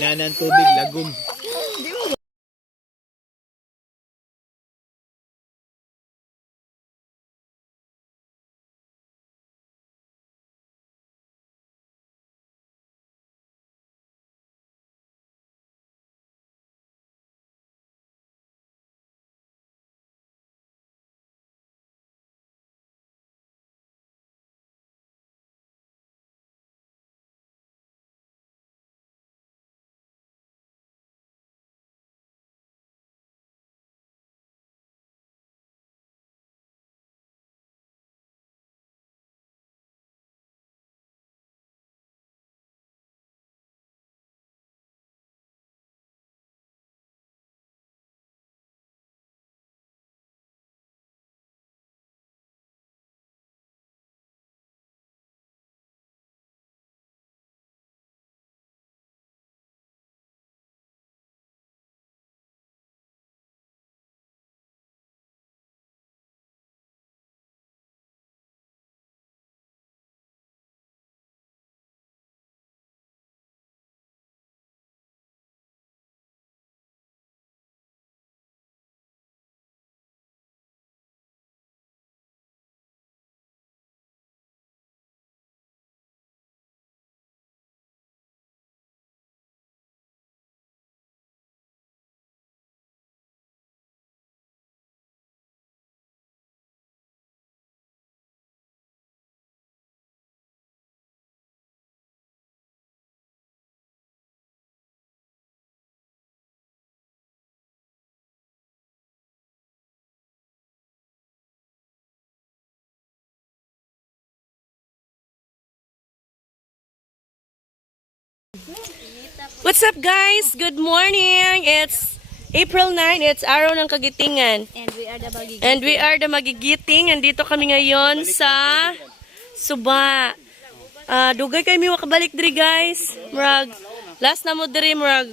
Nanan tubig, lagom. What's up guys? Good morning! It's April 9. It's araw ng kagitingan. And we are the magigiting. Andito kami ngayon sa Suba. Dugay kami makabalik diri guys. Murag. Last na mo diri murag.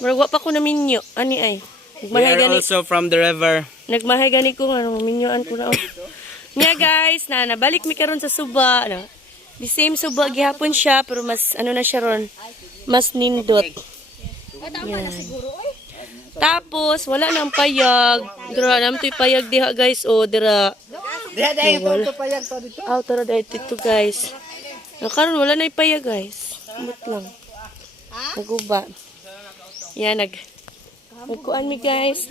Murag wa pa ko na minyo. Ani ay. We are also from the river. Nagmahay gani ko ano minyoan ko na. Nya guys, nabalik mi karon sa Suba. The same Suba gihapon siya pero mas ano na siya ron. Mas nindot. Yan. Tapos, wala nang payag. Dira, naman ito'y payag diha guys. O, dira. Diha ito payag to dito. Oh, tara dito guys. Nakaroon, wala na payag guys. Amot lang. Naguba. Yan, nagkuan mi guys.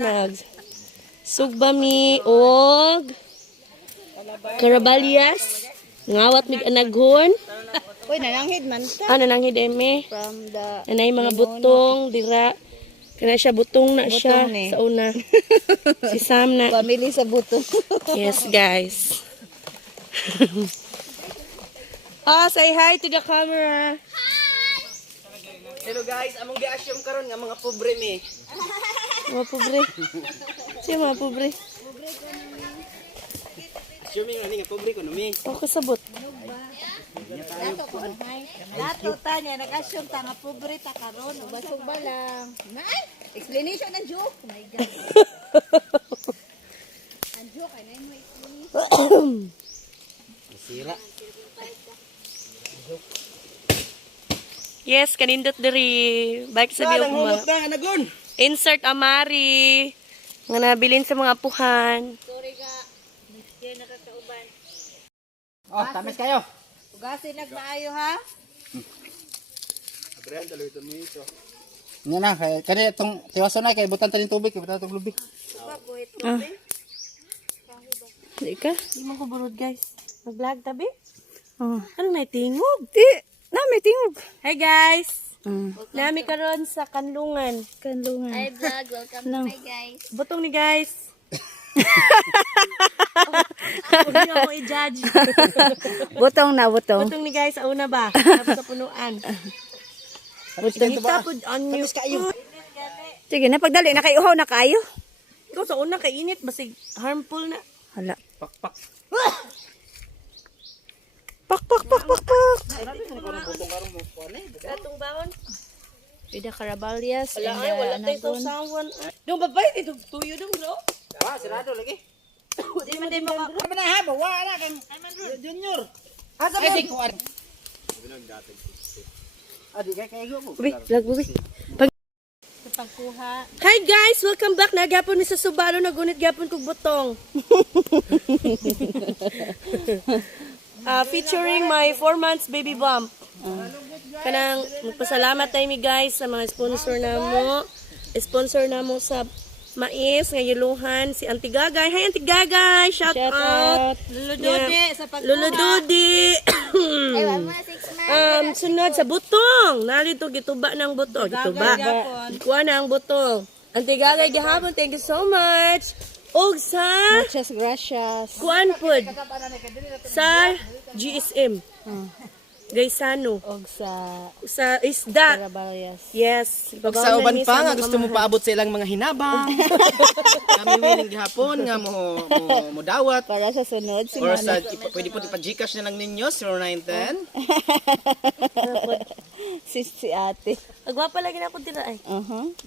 Sugba mi og karabalyas. Ngawat mig anaghon. Uy, nananghid man ta. Nananghid eme. From the... Anay mga butong, dira. Kana siya butong na siya Butong, sa una. Si Sam na. Family sa butong. Yes, guys. Say hi to the camera. Hello guys, among gi-assume karon nga mga pobre mi. Mga pobre. Siya mga pobre. Assuming nga nga pobre ko no mi. O kasabot. Dato ta niya, nag-assume ta nga pobre ta karon, ubasog ba lang. Man, explanation ng joke. Oh my God. Ang joke ay na mo explanation. Sira. Yes, kanindot diri. Bike sa biyo kuma. Anagon. Insert amari. Nga nabilin sa mga apuhan. Sorry ka. Mister nakakauban. Oh, tamis kayo. Ugasin nagmaayo ha. Abraham dalo ito mi ito. Nya na kay itong tiwaso na kay butan ta ning tubig, kay butan ta lubig. Di ka? Di mo ko burod guys. Mag-vlog tabi? Oh. Ano may tingog? Di, na may tingog. Hey guys! Nami karon sa kanlungan. Kanlungan. Hi vlog, welcome to my guys. Butong ni guys. Huwag niyo ako i-judge. Butong na, butong. Butong ni guys sa una ba? Tapos sa punuan. Kita po on you. Sige na, pagdali na kayo, uhaw na kayo. Ikaw sa una kay init basig harmful na. Hala. Pakpak. Pak, pak, pak, pak, pak. Grabe man ko ng butong karong mo kuan eh. Sa atong baon. Pida Caraballas Wala and ay, wala tayo Anagon. sawan. Dong babay, ito tuyo dong, bro. Ah, sirado lagi. Di man din maka... Ano na ha? Wala kay Junior. Asa ba? Ay, kuan. Adi kay mo. Uy, vlog, uy. Pagkuha. Hi guys! Welcome back! Nagapon mi sa Subaru, nagunit gapon kog butong. Featuring my 4 months baby bump. Kanang magpasalamat tayo mi guys sa mga sponsor namo. Sponsor namo sa mais nga yuluhan si Auntie Gagay. Hi Auntie Gagay! Shout out! Lolo Dode sa pagkuha. Lolo Dodi! Ay, wala mo na 6 months. Sunod sa butong. Narito gituba ng buto. Gituba. Kuha na ang buto. Auntie Gagay gihapon, thank you so much. Og sa Muchas gracias. kuan pod sa GSM. Gaysano. Og Sa isda. Caraballas. Yes. Sa uban pa nga gusto mo paabot sa ilang mga hinabang. Kami willing gihapon nga mo dawat Para sa sunod si or Manong. sa pwede po ipa-Gcash na lang ninyo 0910. Si ate. Agwapa lagi na ako dira ay.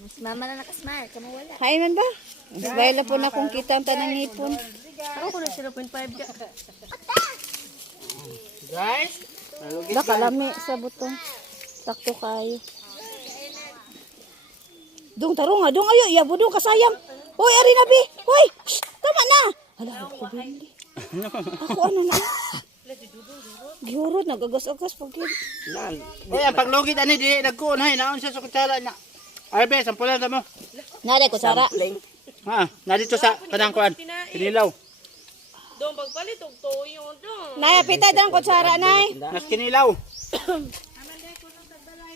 Mas mama na nakasmart. Kamu wala. Hay man ba? Mas bayla po na kung kita ang tanang hipon. Ako ko na 0.5 ka. Guys, Da kalami sa butong. Sakto kayo. Dong tarong nga, dong ayo, iyabo dong kasayang. Hoy, ari na bi. Hoy, shh, tama na. Hala, ako bili. Ako ano na. Gihurot, nagagas-agas pag oy ang paglugid ani di nagkuon hay naon siya sa kutsara niya. Arbe, sampulan ta mo. Nade ko sara. Ha, na dito sa kanang kuan. Kinilaw. Dong pagpalit og toyo dong. Nay, pita dang kutsara, nay. Nas kinilaw.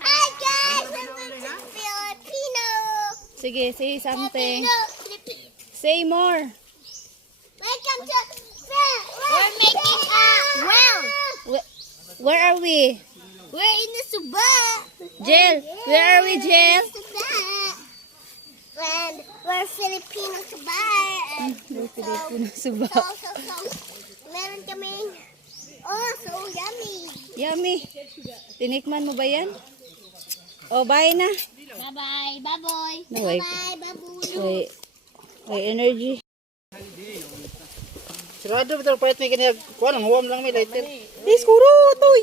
Hi guys! Welcome to Filipino! Sige, say something. Filipino! Say more. Welcome to We're making a well! Where are we? We're in the Suba! Jill, where are we, Jill? Suba! And we're Filipino Suba! And Filipino Suba. so, meron kaming so yummy! Yummy. Tinikman mo ba yan? O, bye na. Bye-bye! Baboy! No, wait. Bye, baboy! Wait. Wait, energy. Sirado bitaw payat mi kini kuan ang huwam lang mi lighter. Iskuro, toy.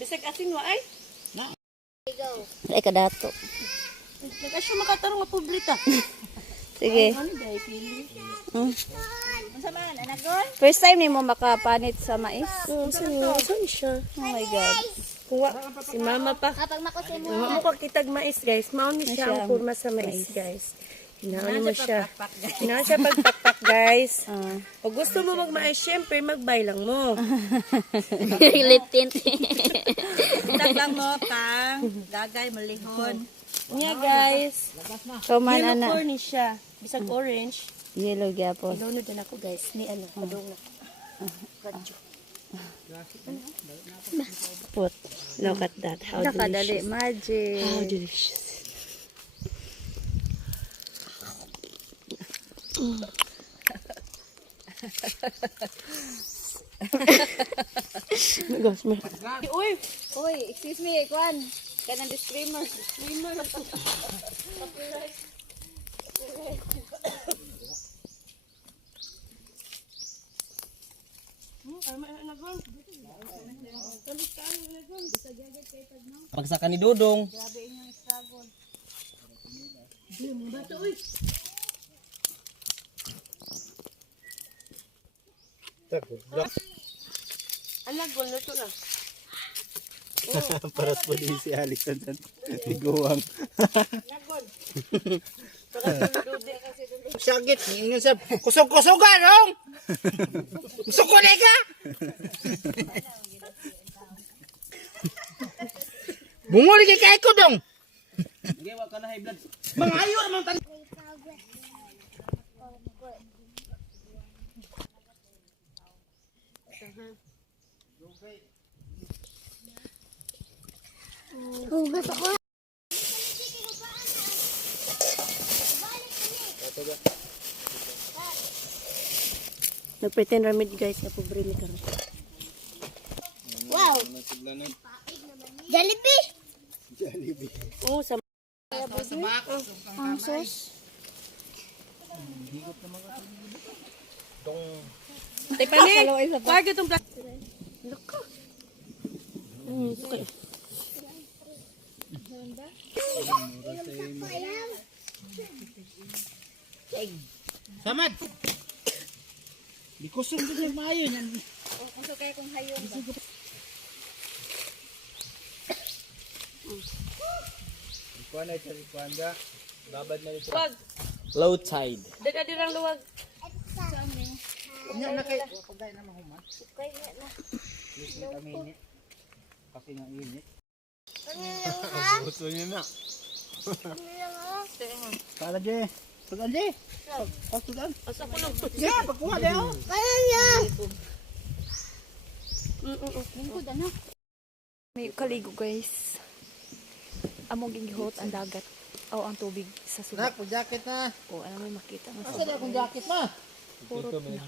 Bisag asin wa ay. Ay, kadato. Nag-asyo makatarong nga publita. Sige. First time ni mo makapanit sa mais? Saan siya? Oh my God. Kuha. Si mama pa. Kapag makusin mo, Mama ko kitag mais, guys. Maon ni siya ang kurma sa mais, guys. Hinaon mo siya. Hinaon siya pagpakpak, guys. Pag gusto mo magmais, syempre, magbay lang mo. lip tint. Lang mo, pang. Gagay, malihon. Niya, guys. So, man, Yellow ana. corn ni siya. Bisag orange. Yellow gyapon. Download din ako, guys. Ni ano, padong na. Radyo. Put. Look at that. How Nakadali. delicious. Magic. How delicious. Gosh, man. Uy! Uy, excuse me, Kwan. Kanang the streamer. Pagsaka ni Dudong. Alagol na ito na. Para po din si Alex dan tiguang. Sakit ingon sa kusog-kusogan dong. Suko na ka. Bungol kay ko dong. Sige, wa ka na high blood. Mangayo naman tan. Nag-pretend ramid guys na pobre ni karon. Jollibee. Oh, sa Ang sus. Tay pani. Wag itong plastic. Samad. Bikusong din yung maayo yan. Wag. Low tide. Dadirang luwag. Nya na kay pagay na mahuman. Kami kasi nga init. Gusto niya na. Para je. Sudan je. Sudan. Asa ko lang. Ya, pagkuha daw. May kaligo guys. Among gihot ang dagat. O ang tubig sa sugat. Nak, jacket na. O ano may makita nga Asa na akong jacket na? purot na.